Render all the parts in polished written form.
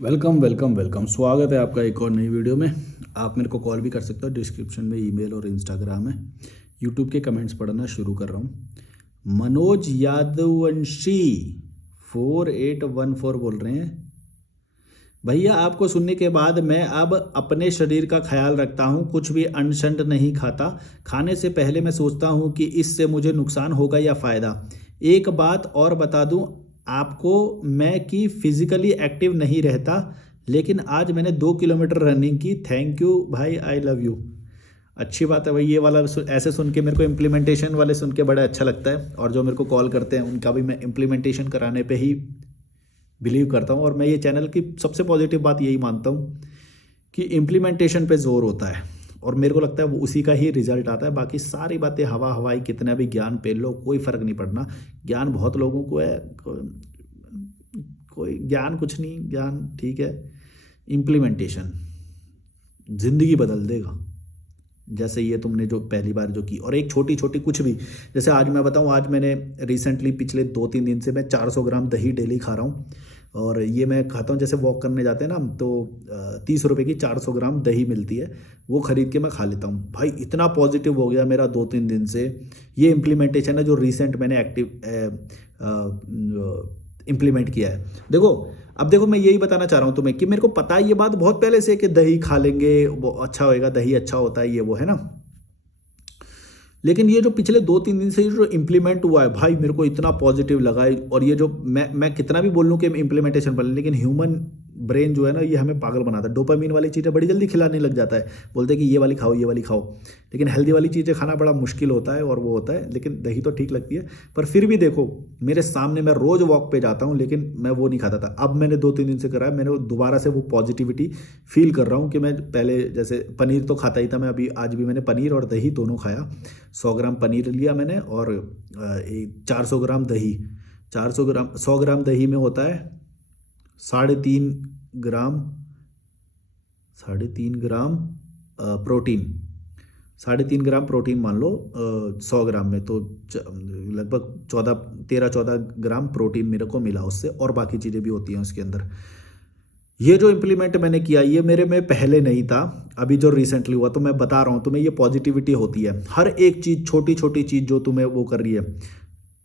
Welcome welcome welcome. स्वागत है आपका एक और नई वीडियो में। आप मेरे को कॉल भी कर सकते हो, डिस्क्रिप्शन में ईमेल और इंस्टाग्राम है। यूट्यूब के कमेंट्स पढ़ना शुरू कर रहा हूँ। मनोज यादववंशी 4814 बोल रहे हैं। भैया आपको सुनने के बाद मैं अब अपने शरीर का ख्याल रखता हूँ, कुछ भी अनशंट नहीं खाता। खाने से पहले मैं सोचता हूँ कि इससे मुझे नुकसान होगा या फ़ायदा। एक बात और बता दूँ आपको मैं कि फिज़िकली एक्टिव नहीं रहता, लेकिन आज मैंने 2 किलोमीटर रनिंग की। थैंक यू भाई, आई लव यू। अच्छी बात है भाई, ये वाला ऐसे सुन के मेरे को इम्प्लीमेंटेशन वाले सुन के बड़ा अच्छा लगता है। और जो मेरे को कॉल करते हैं उनका भी मैं इम्प्लीमेंटेशन कराने पे ही बिलीव करता हूँ। और मैं ये चैनल की सबसे पॉजिटिव बात यही मानता हूँ कि इम्प्लीमेंटेशन पे जोर होता है, और मेरे को लगता है वो उसी का ही रिजल्ट आता है। बाकी सारी बातें हवा हवाई, कितना भी ज्ञान पेल लो कोई फ़र्क नहीं पड़ना। ज्ञान बहुत लोगों को है, कोई ज्ञान कुछ नहीं, ज्ञान ठीक है, इम्प्लीमेंटेशन ज़िंदगी बदल देगा। जैसे ये तुमने जो पहली बार जो की, और एक छोटी छोटी कुछ भी, जैसे आज मैं बताऊं, आज मैंने रिसेंटली पिछले 2-3 दिन से मैं 400 ग्राम दही डेली खा रहा हूँ। और ये मैं खाता हूँ, जैसे वॉक करने जाते हैं ना हम, तो 30 रुपये की 400 ग्राम दही मिलती है, वो ख़रीद के मैं खा लेता हूँ। भाई इतना पॉजिटिव हो गया मेरा 2-3 दिन से। ये इम्प्लीमेंटेशन है जो रिसेंट मैंने इम्प्लीमेंट किया है। देखो, अब देखो मैं यही बताना चाह रहा हूँ तुम्हें कि मेरे को पता है ये बात बहुत पहले से कि दही खा लेंगे वो अच्छा होएगा, दही अच्छा होता है, ये वो है ना। लेकिन ये जो पिछले 2-3 दिन से ये जो इम्प्लीमेंट हुआ है भाई, मेरे को इतना पॉजिटिव लगा है। और ये जो मैं कितना भी बोल लूँ कि इम्प्लीमेंटेशन पर, लेकिन ह्यूमन ब्रेन जो है ना, ये हमें पागल बनाता है। डोपामीन वाली चीज़ें बड़ी जल्दी खिलाने लग जाता है, बोलते हैं कि ये वाली खाओ ये वाली खाओ। लेकिन हेल्दी वाली चीज़ें खाना बड़ा मुश्किल होता है और वो होता है, लेकिन दही तो ठीक लगती है। पर फिर भी देखो, मेरे सामने मैं रोज़ वॉक पे जाता हूँ, लेकिन मैं वो नहीं खाता था। अब मैंने 2-3 दिन से करा है, मैंने दोबारा से वो पॉजिटिविटी फील कर रहा हूँ कि मैं पहले जैसे पनीर तो खाता ही था मैं, अभी आज भी मैंने पनीर और दही दोनों खाया। 100 ग्राम पनीर लिया मैंने, और 400 ग्राम दही। 100 ग्राम दही में होता है 3.5 ग्राम, 3.5 ग्राम प्रोटीन। 3.5 ग्राम प्रोटीन मान लो 100 ग्राम में, तो लगभग 13-14 ग्राम प्रोटीन मेरे को मिला उससे, और बाकी चीज़ें भी होती हैं उसके अंदर। ये जो इम्प्लीमेंट मैंने किया, ये मेरे में पहले नहीं था, अभी जो रिसेंटली हुआ। तो मैं बता रहा हूँ तुम्हें, ये पॉजिटिविटी होती है। हर एक चीज़, छोटी छोटी चीज़ जो तुम्हें वो कर रही है,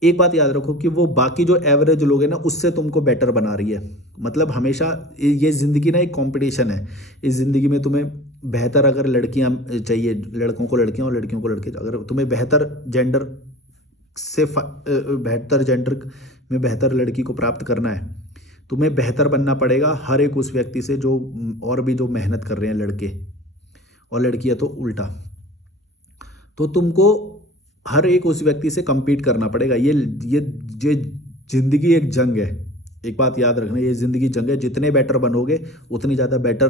एक बात याद रखो कि वो बाकी जो एवरेज लोग हैं ना, उससे तुमको बेटर बना रही है। मतलब हमेशा ये ज़िंदगी ना एक कंपटीशन है। इस ज़िंदगी में तुम्हें बेहतर, अगर लड़कियां चाहिए, लड़कों को लड़कियां और लड़कियों को लड़के, अगर तुम्हें बेहतर जेंडर से बेहतर जेंडर में बेहतर लड़की को प्राप्त करना है, तुम्हें बेहतर बनना पड़ेगा हर एक उस व्यक्ति से जो और भी जो मेहनत कर रहे हैं, लड़के और लड़कियां तो उल्टा। तो तुमको हर एक उस व्यक्ति से compete करना पड़ेगा। ये जिंदगी एक जंग है। एक बात याद रखना, ये जिंदगी जंग है। जितने बेटर बनोगे उतनी ज़्यादा बेटर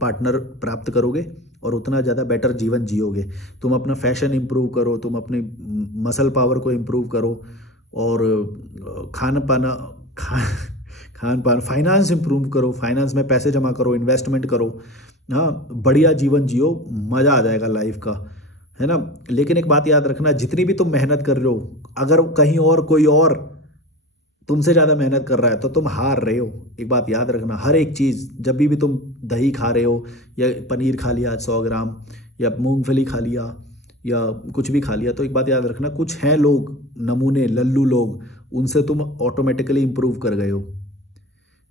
पार्टनर प्राप्त करोगे, और उतना ज़्यादा बेटर जीवन जियोगे। तुम अपना फैशन इंप्रूव करो, तुम अपने मसल पावर को इंप्रूव करो, और खान पाना खान पान, फाइनेंस इंप्रूव करो, फाइनेंस में पैसे जमा करो, इन्वेस्टमेंट करो। हाँ, बढ़िया जीवन जियो, मज़ा आ जाएगा लाइफ का, है ना। लेकिन एक बात याद रखना, जितनी भी तुम मेहनत कर रहे हो, अगर कहीं और कोई और तुमसे ज़्यादा मेहनत कर रहा है तो तुम हार रहे हो। एक बात याद रखना, हर एक चीज़, जब भी तुम दही खा रहे हो, या पनीर खा लिया 100 ग्राम, या मूंगफली खा लिया, या कुछ भी खा लिया, तो एक बात याद रखना, कुछ हैं लोग, नमूने लल्लू लोग, उनसे तुम ऑटोमेटिकली इंप्रूव कर गए हो।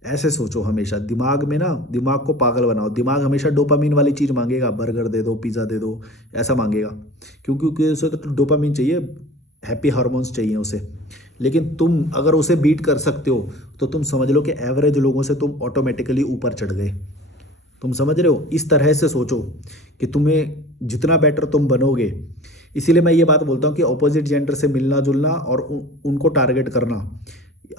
ऐसे सोचो हमेशा, दिमाग में ना, दिमाग को पागल बनाओ। दिमाग हमेशा डोपामीन वाली चीज़ मांगेगा, बर्गर दे दो, पिज़्ज़ा दे दो, ऐसा मांगेगा। क्योंकि उसे तो डोपामीन चाहिए, हैप्पी हार्मोन्स चाहिए उसे। लेकिन तुम अगर उसे बीट कर सकते हो, तो तुम समझ लो कि एवरेज लोगों से तुम ऑटोमेटिकली ऊपर चढ़ गए। तुम समझ रहे हो? इस तरह से सोचो कि तुम्हें जितना बेटर तुम बनोगे। इसीलिए मैं ये बात बोलता हूँ कि अपोजिट जेंडर से मिलना जुलना और उनको टारगेट करना।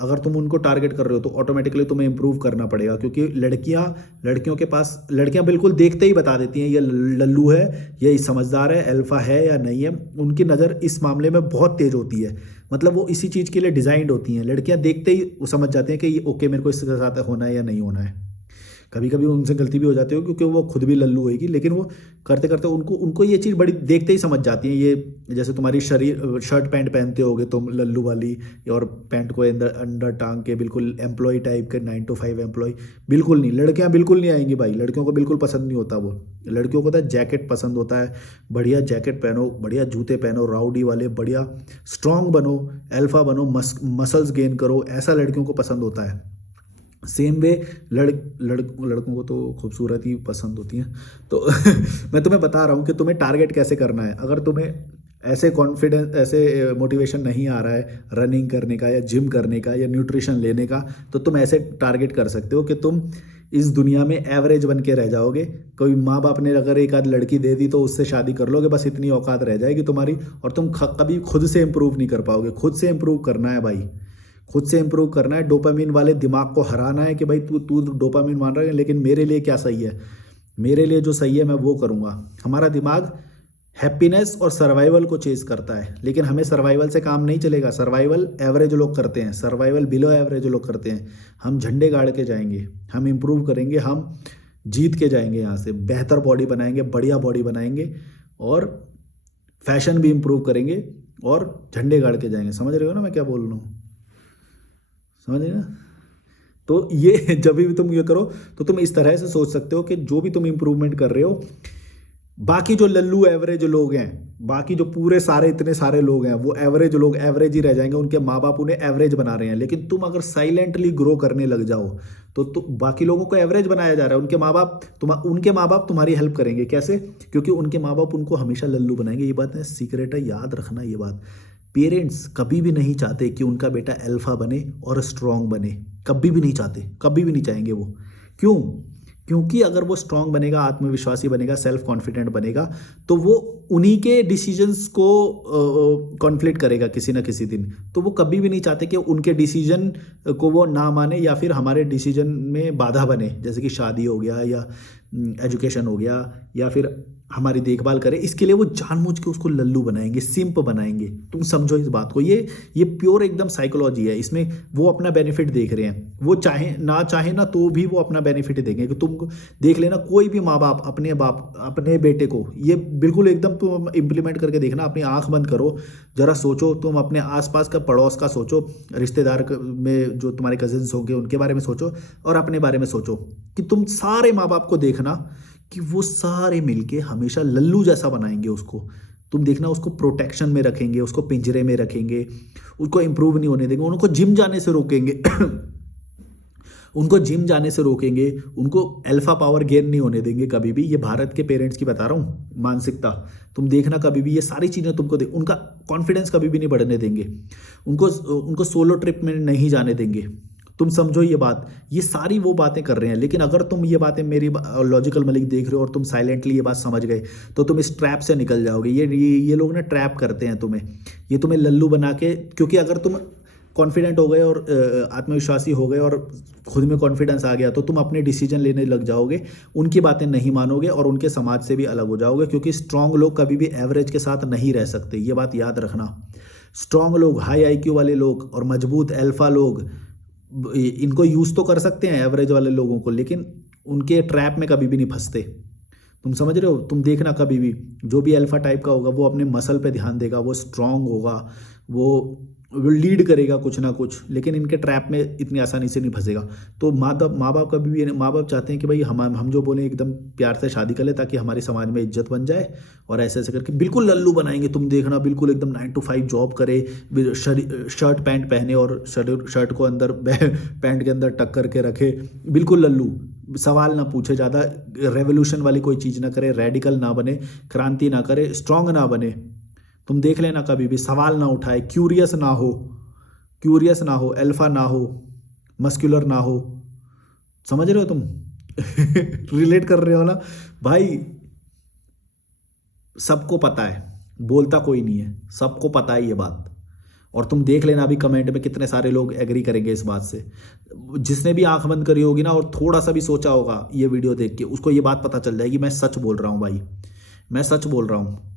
अगर तुम उनको टारगेट कर रहे हो तो ऑटोमेटिकली तुम्हें इंप्रूव करना पड़ेगा, क्योंकि लड़कियों के पास, लड़कियां बिल्कुल देखते ही बता देती हैं ये लल्लू है, ये समझदार है, अल्फा है या नहीं है। उनकी नज़र इस मामले में बहुत तेज होती है। मतलब वो इसी चीज़ के लिए डिज़ाइंड होती हैं। लड़कियां देखते ही वो समझ जाती हैं कि ये ओके, मेरे को इसके साथ होना है या नहीं होना है। कभी कभी उनसे गलती भी हो जाती है क्योंकि वो खुद भी लल्लू होगी, लेकिन वो करते करते उनको उनको ये चीज़ बड़ी देखते ही समझ जाती है। ये जैसे तुम्हारी शरीर शर्ट पैंट पहनते होगे तुम लल्लू वाली, और पैंट को अंदर अंदर टांग के बिल्कुल एम्प्लॉय टाइप के 9 to 5 एम्प्लॉय, बिल्कुल नहीं, लड़कियां बिल्कुल नहीं आएंगी भाई, लड़कियों को बिल्कुल पसंद नहीं होता वो। लड़कियों को तो जैकेट पसंद होता है, बढ़िया जैकेट पहनो, बढ़िया जूते पहनो, राउडी वाले, बढ़िया स्ट्रांग बनो, अल्फा बनो, मसल्स गेन करो, ऐसा लड़कियों को पसंद होता है। सेम वे लड़कों को तो खूबसूरत ही पसंद होती हैं। तो मैं तुम्हें बता रहा हूँ कि तुम्हें टारगेट कैसे करना है। अगर तुम्हें ऐसे कॉन्फिडेंस, ऐसे मोटिवेशन नहीं आ रहा है रनिंग करने का या जिम करने का या न्यूट्रिशन लेने का, तो तुम ऐसे टारगेट कर सकते हो कि तुम इस दुनिया में एवरेज बन के रह जाओगे। कोई माँ बाप ने अगर एक आध लड़की दे दी तो उससे शादी कर लोगे, बस इतनी औकात रह जाएगी तुम्हारी, और तुम कभी खुद से इंप्रूव नहीं कर पाओगे। खुद से इंप्रूव करना है भाई, खुद से इंप्रूव करना है। डोपामिन वाले दिमाग को हराना है कि भाई तू तू डोपामिन मान रहा है, लेकिन मेरे लिए क्या सही है, मेरे लिए जो सही है मैं वो करूँगा। हमारा दिमाग हैप्पीनेस और सर्वाइवल को चेज करता है, लेकिन हमें सर्वाइवल से काम नहीं चलेगा। सर्वाइवल एवरेज लोग करते हैं, सर्वाइवल बिलो एवरेज लोग करते हैं। हम झंडे गाड़ के जाएंगे, हम इंप्रूव करेंगे, हम जीत के जाएंगे यहाँ से, बेहतर बॉडी बनाएंगे, बढ़िया बॉडी बनाएंगे, और फैशन भी इंप्रूव करेंगे और झंडे गाड़ के जाएंगे। समझ रहे हो ना मैं क्या बोल रहा हूँ, समझ रहे ना? तो ये जब भी तुम ये करो तो तुम इस तरह से सोच सकते हो कि जो भी तुम इंप्रूवमेंट कर रहे हो, बाकी जो लल्लू एवरेज लोग हैं, बाकी जो पूरे सारे इतने सारे लोग हैं, वो एवरेज लोग एवरेज ही रह जाएंगे, उनके माँ बाप उन्हें एवरेज बना रहे हैं। लेकिन तुम अगर साइलेंटली ग्रो करने लग जाओ तो बाकी लोगों को एवरेज बनाया जा रहा है। उनके माँ बाप तुम्हारी हेल्प करेंगे। कैसे? क्योंकि उनके माँ बाप उनको हमेशा लल्लू बनाएंगे। ये बात है, सीक्रेट है, याद रखना ये बात। पेरेंट्स कभी भी नहीं चाहते कि उनका बेटा अल्फा बने और स्ट्रांग बने, कभी भी नहीं चाहते, कभी भी नहीं चाहेंगे वो। क्यों? क्योंकि अगर वो स्ट्रांग बनेगा, आत्मविश्वासी बनेगा, सेल्फ कॉन्फिडेंट बनेगा, तो वो उन्हीं के डिसीजंस को कॉन्फ्लिक्ट करेगा किसी ना किसी दिन। तो वो कभी भी नहीं चाहते कि उनके डिसीजन को वो ना माने या फिर हमारे डिसीजन में बाधा बने, जैसे कि शादी हो गया या एजुकेशन हो गया या फिर हमारी देखभाल करे। इसके लिए वो जानबूझ के उसको लल्लू बनाएंगे, सिंप बनाएंगे। तुम समझो इस बात को, ये प्योर एकदम साइकोलॉजी है। इसमें वो अपना बेनिफिट देख रहे हैं, वो चाहे ना तो भी वो अपना बेनिफिट देंगे। कि तुम देख लेना, कोई भी माँ बाप अपने बेटे को, ये बिल्कुल एकदम तुम इम्प्लीमेंट करके देखना। अपनी आंख बंद करो, जरा सोचो, तुम अपने आसपास का पड़ोस का सोचो, रिश्तेदार में जो तुम्हारे कजिन्स होंगे उनके बारे में सोचो, और अपने बारे में सोचो कि तुम सारे माँ बाप को देखना कि वो सारे मिलके हमेशा लल्लू जैसा बनाएंगे उसको। तुम देखना, उसको प्रोटेक्शन में रखेंगे, उसको पिंजरे में रखेंगे, उसको इंप्रूव नहीं होने देंगे, उनको जिम जाने से रोकेंगे उनको अल्फा पावर गेन नहीं होने देंगे कभी भी। ये भारत के पेरेंट्स की बता रहा हूँ मानसिकता। तुम देखना कभी भी ये सारी चीज़ें तुमको उनका कॉन्फिडेंस कभी भी नहीं बढ़ने देंगे, उनको सोलो ट्रिप में नहीं जाने देंगे। तुम समझो ये बात, ये सारी वो बातें कर रहे हैं। लेकिन अगर तुम ये बातें मेरी लॉजिकल मलिक देख रहे हो और तुम साइलेंटली ये बात समझ गए, तो तुम इस ट्रैप से निकल जाओगे। ये लोग ना ट्रैप करते हैं तुम्हें, ये तुम्हें लल्लू बना के। क्योंकि अगर तुम कॉन्फिडेंट हो गए और आत्मविश्वासी हो गए और खुद में कॉन्फिडेंस आ गया, तो तुम अपने डिसीजन लेने लग जाओगे, उनकी बातें नहीं मानोगे और उनके समाज से भी अलग हो जाओगे। क्योंकि स्ट्रांग लोग कभी भी एवरेज के साथ नहीं रह सकते, ये बात याद रखना। स्ट्रांग लोग, हाई IQ वाले लोग और मजबूत अल्फा लोग, इनको यूज़ तो कर सकते हैं एवरेज वाले लोगों को, लेकिन उनके ट्रैप में कभी भी नहीं फंसते। तुम समझ रहे हो? तुम देखना, कभी भी जो भी अल्फा टाइप का होगा वो अपने मसल पे ध्यान देगा, वो स्ट्रांग होगा, वो लीड करेगा कुछ ना कुछ, लेकिन इनके ट्रैप में इतनी आसानी से नहीं फंसेगा। तो माँ बाप कभी भी, माँ बाप चाहते हैं कि भाई हम जो बोले एकदम प्यार से शादी कर ले, ताकि हमारे समाज में इज्जत बन जाए, और ऐसे ऐसे करके बिल्कुल लल्लू बनाएंगे। तुम देखना, बिल्कुल एकदम 9 to 5 जॉब करे, शर्ट पैंट पहने और शर्ट को अंदर पैंट के अंदर टक करके रखे, बिल्कुल लल्लू, सवाल ना पूछे, ज़्यादा रेवोल्यूशन वाली कोई चीज़ ना करे, रेडिकल ना बने, क्रांति ना करे, स्ट्रांग ना बने। तुम देख लेना, कभी भी सवाल ना उठाए, क्यूरियस ना हो, अल्फा ना हो, मस्कुलर ना हो। समझ रहे हो तुम? रिलेट कर रहे हो ना भाई? सबको पता है, बोलता कोई नहीं है, सबको पता है ये बात। और तुम देख लेना अभी कमेंट में कितने सारे लोग एग्री करेंगे इस बात से। जिसने भी आंख बंद करी होगी ना और थोड़ा सा भी सोचा होगा ये वीडियो देख के, उसको ये बात पता चल जाएगी, मैं सच बोल रहा हूँ भाई, मैं सच बोल रहा हूँ।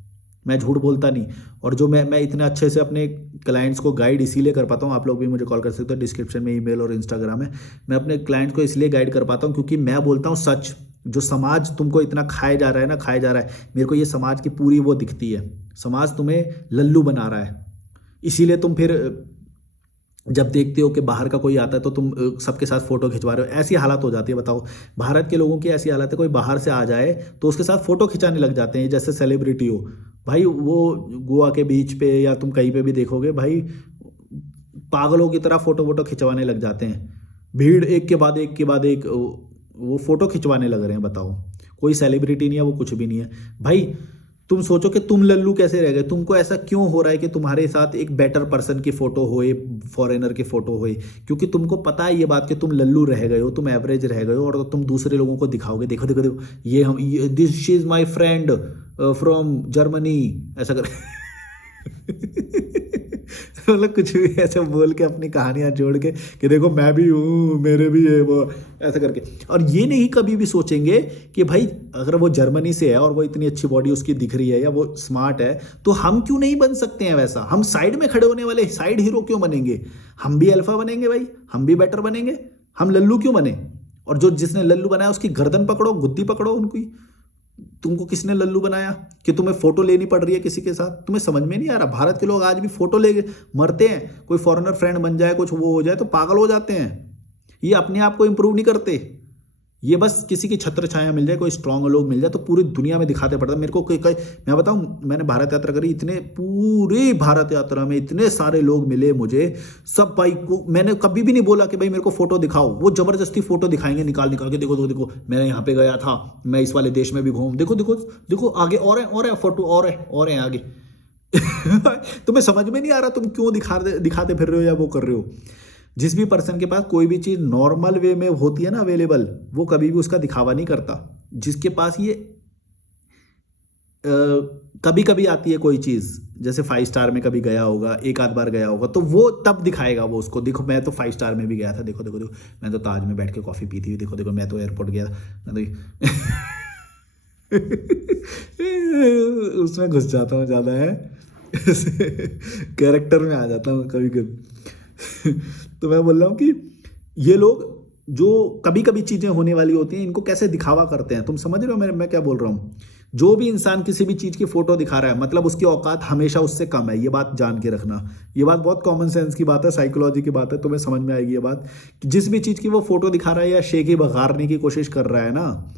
मैं झूठ बोलता नहीं। और जो मैं इतने अच्छे से अपने क्लाइंट्स को गाइड इसीलिए कर पाता हूँ, आप लोग भी मुझे कॉल कर सकते हो, डिस्क्रिप्शन में ईमेल और इंस्टाग्राम है। मैं अपने क्लाइंट को इसलिए गाइड कर पाता हूँ क्योंकि मैं बोलता हूँ सच। जो समाज तुमको इतना खाए जा रहा है ना, खाए जा रहा है, मेरे को ये समाज की पूरी वो दिखती है। समाज तुम्हें लल्लू बना रहा है, इसीलिए तुम फिर जब देखते हो कि बाहर का कोई आता है तो तुम सबके साथ फोटो खिंचवा रहे हो। ऐसी हालत हो जाती है, बताओ। भारत के लोगों की ऐसी हालत है, कोई बाहर से आ जाए तो उसके साथ फोटो खिंचाने लग जाते हैं जैसे सेलिब्रिटी हो। भाई वो गोवा के बीच पे या तुम कहीं पे भी देखोगे भाई, पागलों की तरह फोटो वोटो खिंचवाने लग जाते हैं। भीड़ एक के बाद एक के बाद एक वो फोटो खिंचवाने लग रहे हैं, बताओ। कोई सेलिब्रिटी नहीं है, वो कुछ भी नहीं है भाई। तुम सोचो कि तुम लल्लू कैसे रह गए, तुमको ऐसा क्यों हो रहा है कि तुम्हारे साथ एक बेटर पर्सन की फोटो होए, फॉरेनर की फोटो होए, क्योंकि तुमको पता है ये बात कि तुम लल्लू रह गए हो, तुम एवरेज रह गए हो, और तुम दूसरे लोगों को दिखाओगे, देखो देखो देखो ये हम, this is my friend from Germany, ऐसा कर मतलब कुछ भी ऐसे बोल के अपनी कहानियां जोड़ के कि देखो मैं भी हूँ, मेरे भी है वो, ऐसा करके। और ये नहीं कभी भी सोचेंगे कि भाई अगर वो जर्मनी से है और वो इतनी अच्छी बॉडी उसकी दिख रही है या वो स्मार्ट है, तो हम क्यों नहीं बन सकते हैं वैसा। हम साइड में खड़े होने वाले साइड हीरो क्यों बनेंगे। हम भी अल्फा बनेंगे भाई, हम भी बेटर बनेंगे। हम लल्लू क्यों बने। और जो जिसने लल्लू बनाया उसकी गर्दन पकड़ो, गुद्दी पकड़ो उनकी। तुमको किसने लल्लू बनाया कि तुम्हें फोटो लेनी पड़ रही है किसी के साथ। तुम्हें समझ में नहीं आ रहा, भारत के लोग आज भी फोटो ले मरते हैं। कोई फॉरेनर फ्रेंड बन जाए, कुछ वो हो जाए तो पागल हो जाते हैं। ये अपने आप को इंप्रूव नहीं करते। ये बस किसी की छत्र छाया मिल जाए, कोई स्ट्रांग लोग मिल जाए तो पूरी दुनिया में दिखाते पड़ता। मेरे को मैं बताऊं, मैंने भारत यात्रा करी, इतने पूरी भारत यात्रा में इतने सारे लोग मिले मुझे। सब भाई को मैंने कभी भी नहीं बोला कि भाई मेरे को फोटो दिखाओ, वो जबरदस्ती फोटो दिखाएंगे निकाल निकाल के, देखो देखो देखो मैं यहाँ पे गया था, मैं इस वाले देश में भी घूम, देखो देखो देखो आगे और है फोटो, और है आगे। तुम्हें समझ में नहीं आ रहा तुम क्यों दिखाते फिर रहे हो या वो कर रहे हो। जिस भी पर्सन के पास कोई भी चीज़ नॉर्मल वे में होती है ना अवेलेबल, वो कभी भी उसका दिखावा नहीं करता। जिसके पास ये कभी कभी आती है कोई चीज़, जैसे 5 स्टार में कभी गया होगा, एक आध बार गया होगा, तो वो तब दिखाएगा वो उसको, देखो मैं तो 5 स्टार में भी गया था, देखो देखो देखो मैं तो ताज में बैठ के कॉफ़ी पी थी, देखो देखो मैं तो एयरपोर्ट गया था, मैं तो उसमें घुस जाता हूँ ज़्यादा है। कैरेक्टर में आ जाता हूँ कभी कभी। तो मैं बोल रहा हूँ कि ये लोग जो कभी कभी चीजें होने वाली होती हैं, इनको कैसे दिखावा करते हैं। तुम समझ रहे हो मैं क्या बोल रहा हूँ। जो भी इंसान किसी भी चीज की फोटो दिखा रहा है, मतलब उसकी औकात हमेशा उससे कम है। ये बात जान के रखना। ये बात बहुत कॉमन सेंस की बात है, साइकोलॉजी की बात है, तुम्हें समझ में आएगी ये बात कि जिस भी चीज की वो फोटो दिखा रहा है या शेखी बघारने की कोशिश कर रहा है ना,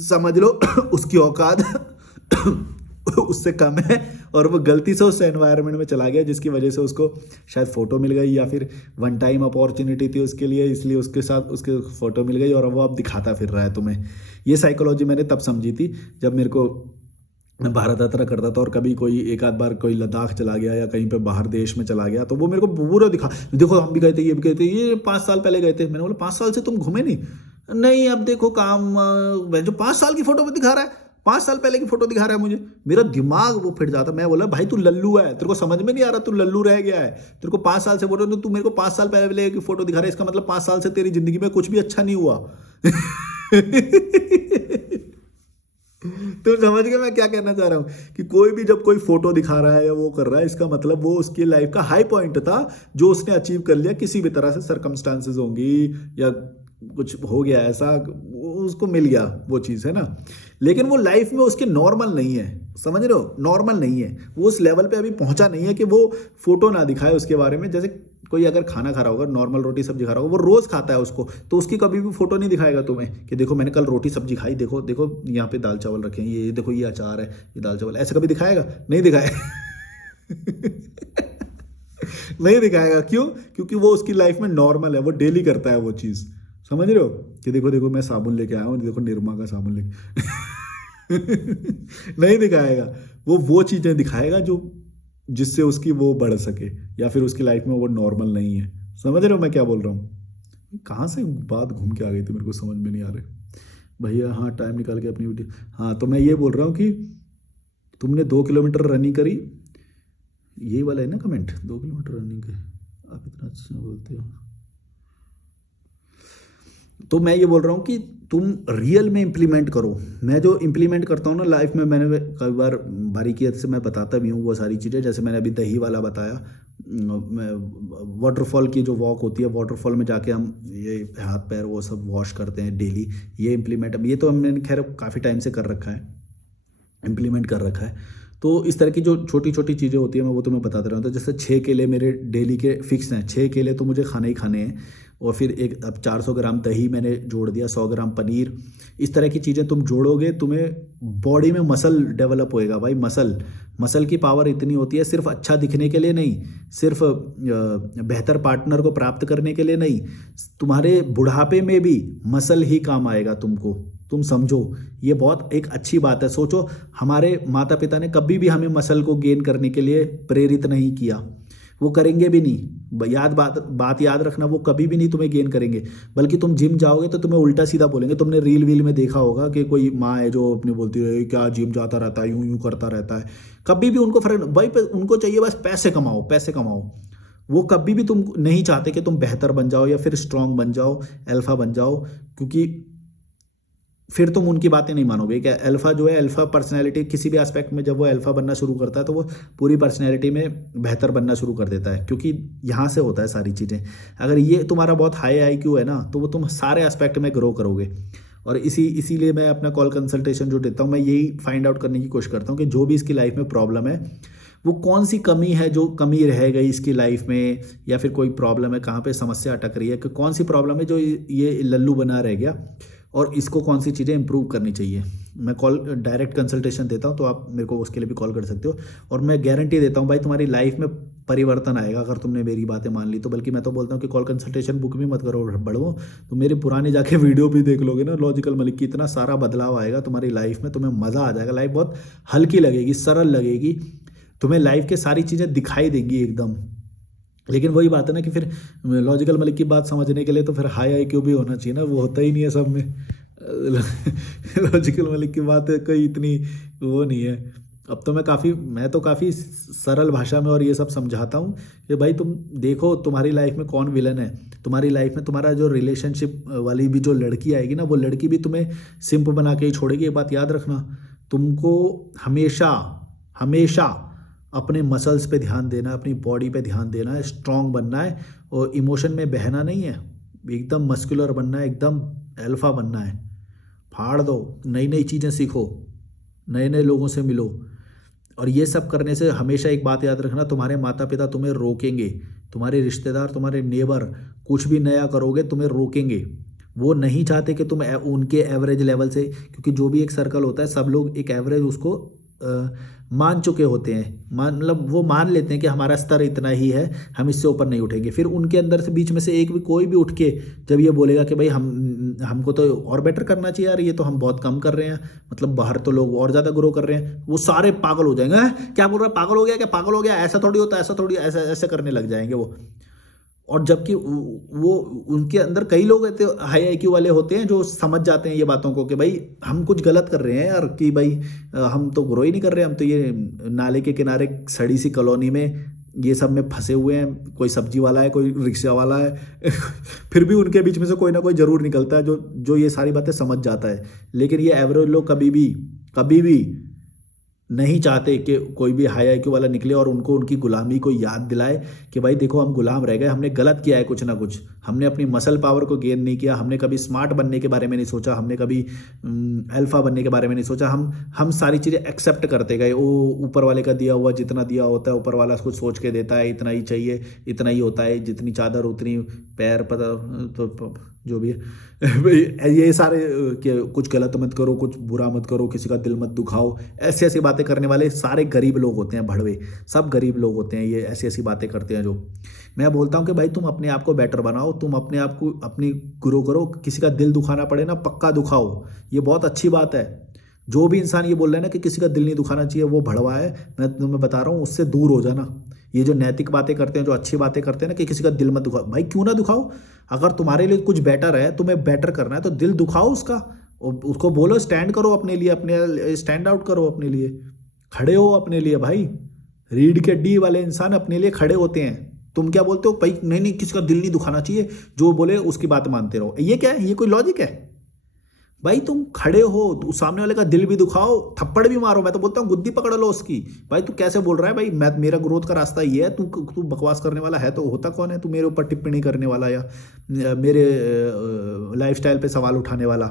समझ लो उसकी औकात उससे कम है, और वो गलती से उस एनवायरनमेंट में चला गया जिसकी वजह से उसको शायद फ़ोटो मिल गई, या फिर वन टाइम अपॉर्चुनिटी थी उसके लिए, इसलिए उसके साथ उसके फ़ोटो मिल गई और वो अब दिखाता फिर रहा है तुम्हें। ये साइकोलॉजी मैंने तब समझी थी जब मेरे को, मैं भारत यात्रा करता था और कभी कोई एक आध बार कोई लद्दाख चला गया या कहीं पे बाहर देश में चला गया, तो वो मेरे को पूरा दिखा, देखो हम भी गए थे, ये भी गए थे, ये 5 साल पहले गए थे। मैंने बोला 5 साल से तुम घूमे नहीं। नहीं अब देखो काम, जो 5 साल की फोटो में दिखा रहा है, 5 साल पहले की फोटो दिखा रहा है मुझे, मेरा दिमाग वो फिट जाता। मैं बोला भाई तू लल्लू है, तेरे को समझ में नहीं आ रहा, तू लल्लू रह गया है। तेरे को 5 साल से फोटो, तू मेरे को 5 साल पहले की फोटो दिखा रहा है, इसका मतलब 5 साल से तेरी जिंदगी में कुछ भी अच्छा नहीं हुआ। तो समझ गए मैं क्या कहना चाह रहा हूँ कि कोई भी जब कोई फोटो दिखा रहा है या वो कर रहा है, इसका मतलब वो उसकी लाइफ का हाई पॉइंट था जो उसने अचीव कर लिया किसी भी तरह से। सरकमस्टांसेस होंगी या कुछ हो गया ऐसा, उसको मिल गया वो चीज़, है ना। लेकिन वो लाइफ में उसके नॉर्मल नहीं है, समझ रहे हो, नॉर्मल नहीं है वो, उस लेवल पे अभी पहुंचा नहीं है कि वो फोटो ना दिखाए उसके बारे में। जैसे कोई अगर खाना खा रहा होगा, नॉर्मल रोटी सब्जी खा रहा होगा, वो रोज खाता है उसको, तो उसकी कभी भी फोटो नहीं दिखाएगा तुम्हें कि देखो मैंने कल रोटी सब्जी खाई, देखो देखो यहाँ पे दाल चावल रखे हैं, ये देखो ये अचार है, ये दाल चावल, ऐसे कभी दिखाएगा नहीं दिखाएगा। नहीं दिखाएगा, क्यों, क्योंकि वो उसकी लाइफ में नॉर्मल है, वो डेली करता है वो चीज़। समझ रहे हो कि देखो देखो मैं साबुन लेके आया हूँ, देखो निरमा का साबुन लेके। नहीं दिखाएगा, वो चीज़ें दिखाएगा जो जिससे उसकी वो बढ़ सके, या फिर उसकी लाइफ में वो नॉर्मल नहीं है। समझ रहे हो मैं क्या बोल रहा हूँ। कहाँ से बात घूम के आ गई थी, मेरे को समझ में नहीं आ रही भैया। हाँ टाइम निकाल के अपनी ड्यूटी, हाँ तो मैं ये बोल रहा हूँ कि तुमने 2 किलोमीटर रनिंग करी, यही वाला है ना कमेंट, 2 किलोमीटर रनिंग के, आप इतना अच्छा बोलते हो। तो मैं ये बोल रहा हूँ कि तुम रियल में इम्प्लीमेंट करो। मैं जो इम्प्लीमेंट करता हूँ ना लाइफ में, मैंने कई बार बारीकियत से मैं बताता भी हूँ वो सारी चीज़ें। जैसे मैंने अभी दही वाला बताया, मैं वाटरफॉल की जो वॉक होती है, वाटरफॉल में जाके हम ये हाथ पैर वो सब वॉश करते हैं डेली, ये इम्प्लीमेंट, अब ये तो हमने खैर काफ़ी टाइम से कर रखा है, इम्प्लीमेंट कर रखा है। तो इस तरह की जो छोटी छोटी चीज़ें होती हैं मैं वो तुम्हें बताता रहता हूँ। तो जैसे 6 केले मेरे डेली के फिक्स हैं, 6 केले तो मुझे खाने ही खाने हैं। और फिर एक अब 400 ग्राम दही मैंने जोड़ दिया, 100 ग्राम पनीर। इस तरह की चीज़ें तुम जोड़ोगे, तुम्हें बॉडी में मसल डेवलप होएगा भाई। मसल मसल की पावर इतनी होती है, सिर्फ अच्छा दिखने के लिए नहीं, सिर्फ बेहतर पार्टनर को प्राप्त करने के लिए नहीं, तुम्हारे बुढ़ापे में भी मसल ही काम आएगा तुमको। तुम समझो, ये बहुत एक अच्छी बात है। सोचो, हमारे माता पिता ने कभी भी हमें मसल को गेन करने के लिए प्रेरित नहीं किया, वो करेंगे भी नहीं। बात याद रखना, वो कभी भी नहीं तुम्हें गेन करेंगे। बल्कि तुम जिम जाओगे तो तुम्हें उल्टा सीधा बोलेंगे। तुमने रील वील में देखा होगा कि कोई माँ है जो अपनी बोलती है क्या जिम जाता रहता है, यूं यूं करता रहता है। कभी भी उनको फर्क भाई, उनको चाहिए बस पैसे कमाओ, पैसे कमाओ। वो कभी भी तुम नहीं चाहते कि तुम बेहतर बन जाओ या फिर स्ट्रांग बन जाओ, अल्फा बन जाओ, क्योंकि फिर तुम उनकी बातें नहीं मानोगे। क्या अल्फा जो है, अल्फा पर्सनैलिटी किसी भी एस्पेक्ट में जब वो अल्फा बनना शुरू करता है तो वो पूरी पर्सनैलिटी में बेहतर बनना शुरू कर देता है, क्योंकि यहाँ से होता है सारी चीज़ें। अगर ये तुम्हारा बहुत हाई IQ है ना, तो वो तुम सारे एस्पेक्ट में ग्रो करोगे। और इसीलिए मैं अपना कॉल कंसल्टेशन जो देता हूँ, मैं यही फाइंड आउट करने की कोशिश करता हूँ कि जो भी इसकी लाइफ में प्रॉब्लम है, वो कौन सी कमी है जो कमी रह गई इसकी लाइफ में, या फिर कोई प्रॉब्लम है, कहाँ पे समस्या अटक रही है, कि कौन सी प्रॉब्लम है जो ये लल्लू बना रह गया, और इसको कौन सी चीज़ें इंप्रूव करनी चाहिए। मैं कॉल डायरेक्ट कंसल्टेशन देता हूँ, तो आप मेरे को उसके लिए भी कॉल कर सकते हो। और मैं गारंटी देता हूँ भाई, तुम्हारी लाइफ में परिवर्तन आएगा अगर तुमने मेरी बातें मान ली तो। बल्कि मैं तो बोलता हूँ कि कॉल कंसल्टेशन बुक भी मत करो, बढ़ो तो मेरे पुराने जाके वीडियो भी देख लोगे ना, लॉजिकल मलिक की, इतना सारा बदलाव आएगा तुम्हारी लाइफ में, तुम्हें मज़ा आ जाएगा। लाइफ बहुत हल्की लगेगी, सरल लगेगी, तुम्हें लाइफ के सारी चीज़ें दिखाई देंगी एकदम। लेकिन वही बात है ना कि फिर लॉजिकल मलिक की बात समझने के लिए तो फिर हाई IQ भी होना चाहिए ना, वो होता ही नहीं है सब में। लॉजिकल मलिक की बात कोई इतनी वो नहीं है। अब तो मैं तो काफ़ी सरल भाषा में और ये सब समझाता हूँ कि भाई तुम देखो, तुम्हारी लाइफ में कौन विलन है। तुम्हारी लाइफ में तुम्हारा जो रिलेशनशिप वाली भी जो लड़की आएगी ना, वो लड़की भी तुम्हें सिंप बना के ही छोड़ेगी। ये बात याद रखना। तुमको हमेशा हमेशा अपने मसल्स पे ध्यान देना, अपनी बॉडी पे ध्यान देना है, स्ट्रांग बनना है, और इमोशन में बहना नहीं है, एकदम मस्कुलर बनना है, एकदम अल्फा बनना है। फाड़ दो, नई नई चीज़ें सीखो, नए नए लोगों से मिलो। और ये सब करने से हमेशा एक बात याद रखना, तुम्हारे माता पिता तुम्हें रोकेंगे, तुम्हारे रिश्तेदार, तुम्हारे नेबर, कुछ भी नया करोगे तुम्हें रोकेंगे। वो नहीं चाहते कि तुम उनके एवरेज लेवल से, क्योंकि जो भी एक सर्कल होता है सब लोग एक एवरेज उसको मान चुके होते हैं। मतलब वो मान लेते हैं कि हमारा स्तर इतना ही है, हम इससे ऊपर नहीं उठेंगे। फिर उनके अंदर से बीच में से एक भी कोई भी उठ के जब ये बोलेगा कि भाई हमको तो और बेटर करना चाहिए यार, ये तो हम बहुत कम कर रहे हैं, मतलब बाहर तो लोग और ज़्यादा ग्रो कर रहे हैं, वो सारे पागल हो जाएंगे। क्या बोल रहा है, पागल हो गया क्या, पागल हो गया, ऐसा थोड़ी होता है, ऐसा थोड़ी, ऐसा ऐसे करने लग जाएंगे वो। और जबकि वो उनके अंदर कई लोग ऐसे हाई IQ वाले होते हैं जो समझ जाते हैं ये बातों को कि भाई हम कुछ गलत कर रहे हैं यार, कि भाई हम तो ग्रो ही नहीं कर रहे, हम तो ये नाले के किनारे सड़ी सी कॉलोनी में ये सब में फंसे हुए हैं। कोई सब्जी वाला है, कोई रिक्शा वाला है फिर भी उनके बीच में से कोई ना कोई जरूर निकलता है जो ये सारी बातें समझ जाता है। लेकिन ये एवरेज लोग कभी भी नहीं चाहते कि कोई भी हाई IQ वाला निकले और उनको उनकी गुलामी को याद दिलाए कि भाई देखो हम गुलाम रह गए, हमने गलत किया है कुछ ना कुछ, हमने अपनी मसल पावर को गेन नहीं किया, हमने कभी स्मार्ट बनने के बारे में नहीं सोचा, हमने कभी अल्फा बनने के बारे में नहीं सोचा। हम सारी चीज़ें एक्सेप्ट करते गए। वो ऊपर वाले का दिया हुआ जितना दिया होता है, ऊपर वाला कुछ सोच के देता है, इतना ही चाहिए, इतना ही होता है, जितनी चादर उतनी पैर, पता तो जो भी है ये सारे कि कुछ गलत मत करो, कुछ बुरा मत करो, किसी का दिल मत दुखाओ, ऐसी ऐसी बातें करने वाले सारे गरीब लोग होते हैं, भड़वे सब गरीब लोग होते हैं। ये ऐसी ऐसी बातें करते हैं। जो मैं बोलता हूँ कि भाई तुम अपने आप को बेटर बनाओ, तुम अपने आप को अपनी ग्रो करो। किसी का दिल दुखाना पड़े ना, पक्का दुखाओ, ये बहुत अच्छी बात है। जो भी इंसान ये बोल रहा है ना कि किसी का दिल नहीं दुखाना चाहिए, वो भड़वा है। मैं तुम्हें बता रहा हूँ, उससे दूर हो जाना। ये जो नैतिक बातें करते हैं, जो अच्छी बातें करते हैं ना कि किसी का दिल मत दुखाओ, भाई क्यों ना दुखाओ। अगर तुम्हारे लिए कुछ बेटर है, तुम्हें बेटर करना है, तो दिल दुखाओ उसका, उसको बोलो स्टैंड करो अपने लिए, अपने स्टैंड आउट करो अपने लिए, खड़े हो अपने लिए। भाई रीढ़ के हड्डी वाले इंसान अपने लिए खड़े होते हैं। तुम क्या बोलते हो भाई, नहीं नहीं किसी का दिल नहीं दुखाना चाहिए, जो बोले उसकी बात मानते रहो। ये क्या है, ये कोई लॉजिक है भाई? तुम खड़े हो तो सामने वाले का दिल भी दुखाओ, थप्पड़ भी मारो, मैं तो बोलता हूँ गुद्दी पकड़ लो उसकी। भाई तू कैसे बोल रहा है भाई, मैं मेरा ग्रोथ का रास्ता ये है, तू तू बकवास करने वाला है तो होता कौन है तू मेरे ऊपर टिप्पणी करने वाला, या मेरे लाइफस्टाइल पे सवाल उठाने वाला?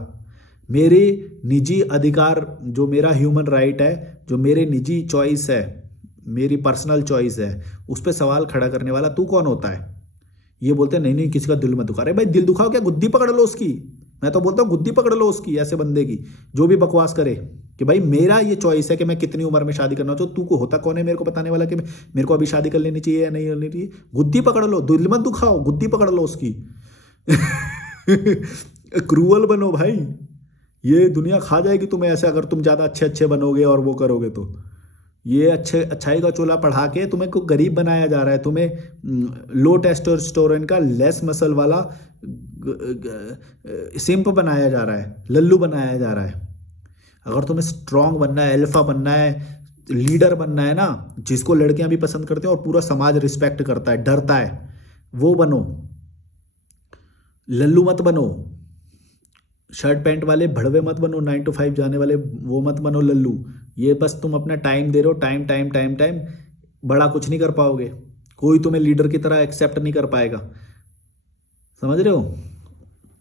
मेरे निजी अधिकार, जो मेरा ह्यूमन राइट है, जो मेरे निजी चॉइस है, मेरी पर्सनल चॉइस है, उस पर सवाल खड़ा करने वाला तू कौन होता है? ये बोलते हैं नहीं नहीं किसी का दिल मत दुखा रहे। भाई दिल दुखाओ क्या, गुद्दी पकड़ लो उसकी। मैं तो बोलता हूँ गुद्दी पकड़ लो उसकी, ऐसे बंदे की जो भी बकवास करे कि भाई मेरा ये चॉइस है कि मैं कितनी उम्र में शादी करना चाहूँ, तू को होता कौन है मेरे को बताने वाला कि मेरे को अभी शादी कर लेनी चाहिए या नहीं करनी चाहिए? गुद्दी पकड़ लो, दिल मत दुखाओ, गुद्दी पकड़ लो उसकी। क्रूअल बनो भाई, ये दुनिया खा जाएगी तुम्हें ऐसे, अगर तुम ज़्यादा अच्छे अच्छे बनोगे और वो करोगे तो। ये अच्छाई का चोला पढ़ा के तुम्हें को गरीब बनाया जा रहा है, तुम्हें लो टेस्टोस्टेरोन का, लेस मसल वाला सिंप बनाया जा रहा है, लल्लू बनाया जा रहा है। अगर तुम्हें स्ट्रांग बनना है, अल्फा बनना है, लीडर बनना है ना, जिसको लड़कियां भी पसंद करते हैं और पूरा समाज रिस्पेक्ट करता है, डरता है, वो बनो। लल्लू मत बनो, शर्ट पैंट वाले भड़वे मत बनो, 9 to 5 जाने वाले वो मत बनो लल्लू। ये बस तुम अपना टाइम दे रहे हो, टाइम टाइम टाइम टाइम, बड़ा कुछ नहीं कर पाओगे, कोई तुम्हें लीडर की तरह एक्सेप्ट नहीं कर पाएगा। समझ रहे हो?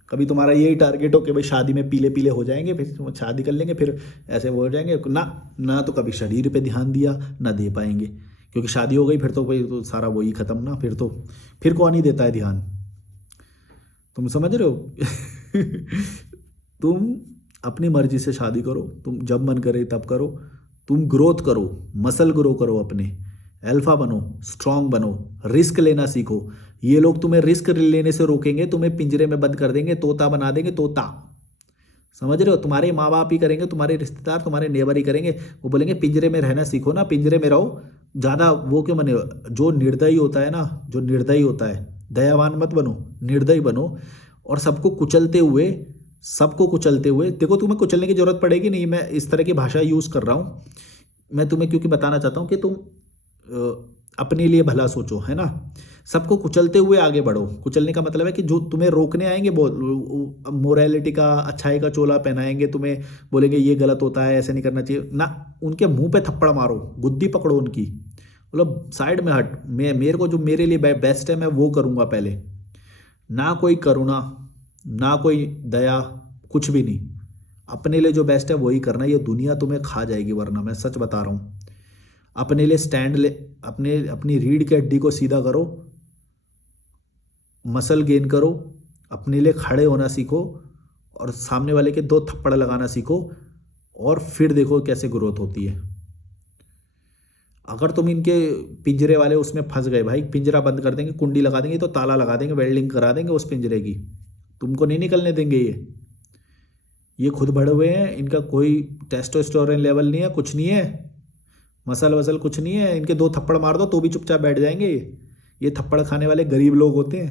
कभी तुम्हारा यही टारगेट हो कि भाई शादी में पीले पीले हो जाएंगे, फिर तुम शादी कर लेंगे, फिर ऐसे वो हो जाएंगे ना, ना तो कभी शरीर पे ध्यान दिया ना दे पाएंगे, क्योंकि शादी हो गई फिर तो भाई तो सारा वही खत्म ना, फिर तो फिर कौन ही देता है ध्यान? तुम समझ रहे हो? तुम अपनी मर्जी से शादी करो, तुम जब मन करे तब करो, तुम ग्रोथ करो, मसल ग्रो करो, अपने अल्फा बनो, स्ट्रांग बनो, रिस्क लेना सीखो। ये लोग तुम्हें रिस्क लेने से रोकेंगे, तुम्हें पिंजरे में बंद कर देंगे, तोता बना देंगे, तोता। समझ रहे हो? तुम्हारे माँ बाप ही करेंगे, तुम्हारे रिश्तेदार, तुम्हारे नेबर ही करेंगे। वो बोलेंगे पिंजरे में रहना सीखो ना, पिंजरे में रहो, ज़्यादा वो क्यों बने? जो निर्दयी होता है ना, जो निर्दयी होता है, दयावान मत बनो, निर्दयी बनो। और सबको कुचलते हुए देखो, तुम्हें कुचलने की जरूरत पड़ेगी नहीं, मैं इस तरह की भाषा यूज़ कर रहा हूँ, मैं तुम्हें क्योंकि बताना चाहता हूँ कि तुम अपने लिए भला सोचो, है ना? सबको कुचलते हुए आगे बढ़ो। कुचलने का मतलब है कि जो तुम्हें रोकने आएंगे, मोरालिटी का, अच्छाई का चोला पहनाएंगे, तुम्हें बोलेंगे ये गलत होता है, ऐसे नहीं करना चाहिए ना, उनके मुंह पे थप्पड़ मारो, गुद्दी पकड़ो उनकी, मतलब साइड में हट, मेरे को जो मेरे लिए बेस्ट है मैं वो करूँगा पहले। ना कोई करुणा, ना कोई दया, कुछ भी नहीं, अपने लिए जो बेस्ट है वही करना। ये दुनिया तुम्हें खा जाएगी, वरना मैं सच बता रहा हूँ। अपने लिए स्टैंड ले, अपनी रीढ़ की हड्डी को सीधा करो, मसल गेन करो, अपने लिए खड़े होना सीखो, और सामने वाले के 2 थप्पड़ लगाना सीखो, और फिर देखो कैसे ग्रोथ होती है। अगर तुम इनके पिंजरे वाले उसमें फंस गए भाई, पिंजरा बंद कर देंगे, कुंडी लगा देंगे, तो ताला लगा देंगे, वेल्डिंग करा देंगे उस पिंजरे की, तुमको नहीं निकलने देंगे। ये खुद बढ़े हुए हैं, इनका कोई टेस्टोस्टेरोन लेवल नहीं है, कुछ नहीं है, मसल वसल कुछ नहीं है, इनके 2 थप्पड़ मार दो तो भी चुपचाप बैठ जाएंगे। ये थप्पड़ खाने वाले गरीब लोग होते हैं,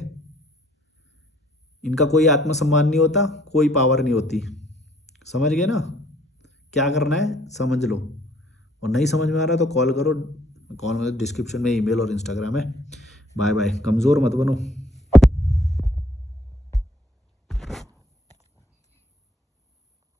इनका कोई आत्मसम्मान नहीं होता, कोई पावर नहीं होती। समझ गए ना? क्या करना है समझ लो, और नहीं समझ में आ रहा तो कॉल करो, कॉल डिस्क्रिप्शन में ईमेल और इंस्टाग्राम है। बाय बाय, कमज़ोर मत बनो।